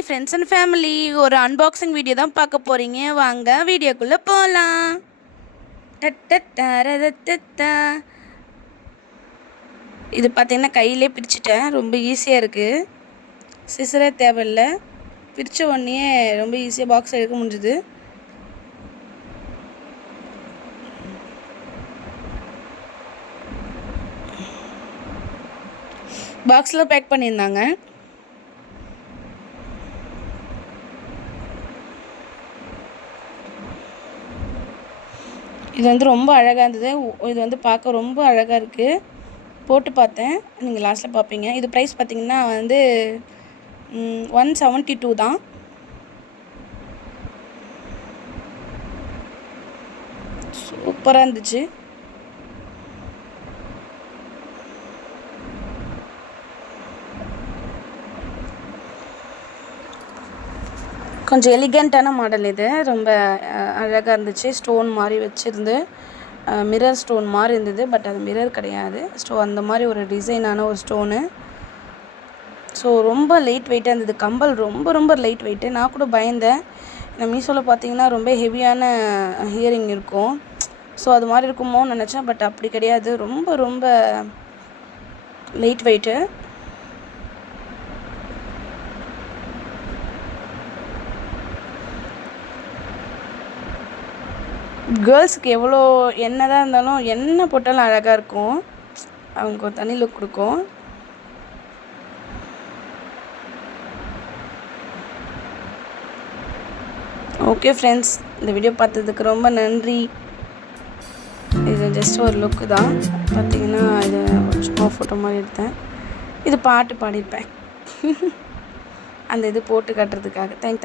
Hi friends and family, ஒரு unboxing video தான் பார்க்க போகிறீங்க. வாங்க வீடியோக்குள்ளே போகலாம். இது பார்த்திங்கன்னா கையிலே பிரிச்சுட்டேன். ரொம்ப ஈஸியாக இருக்குது, சிசரே தேவையில்லை. பிரித்த உடனே ரொம்ப ஈஸியாக பாக்ஸ் எடுக்க முடிஞ்சுது. பாக்ஸில் பேக் பண்ணியிருந்தாங்க. இது வந்து ரொம்ப அழகாக இருந்தது. இது வந்து பார்க்க ரொம்ப அழகாக இருக்குது. போட்டு பார்த்தேன், நீங்கள் லாஸ்ட்டில் பார்ப்பீங்க. இது ப்ரைஸ் பார்த்திங்கன்னா வந்து 172 தான். சூப்பராக இருந்துச்சு. கொஞ்சம் எலிகண்ட்டான மாடல் இது. ரொம்ப அழகாக இருந்துச்சு. ஸ்டோன் மாதிரி வச்சுருந்து, மிரர் ஸ்டோன் மாதிரி இருந்தது. பட் அது மிரர் கிடையாது. அந்த மாதிரி ஒரு டிசைனான ஒரு ஸ்டோனு. ஸோ ரொம்ப லைட் வெயிட்டாக இருந்தது. கம்பல் ரொம்ப ரொம்ப லைட் வெயிட்டு. நான் கூட பயந்தேன். மீஷோவில் பார்த்தீங்கன்னா ரொம்ப ஹெவியான ஹியரிங் இருக்கும். ஸோ அது மாதிரி இருக்குமோன்னு நினச்சேன். பட் அப்படி கிடையாது. ரொம்ப ரொம்ப லைட் வெயிட்டு. கேர்ள்ஸுக்கு எவ்வளோ என்னதான் இருந்தாலும் என்ன போட்டாலும் அழகாக இருக்கும். அவங்க ஒரு தனி லுக் கொடுக்கும். ஓகே ஃப்ரெண்ட்ஸ், இந்த வீடியோ பார்த்ததுக்கு ரொம்ப நன்றி. இது ஜஸ்ட் ஒரு லுக்கு தான். பார்த்தீங்கன்னா இது சும்மா ஃபோட்டோ மாதிரி எடுத்தேன். இது பாட்டு பாடியிருப்பேன் அந்த இது போட்டு காட்டுறதுக்காக. தேங்க்யூ.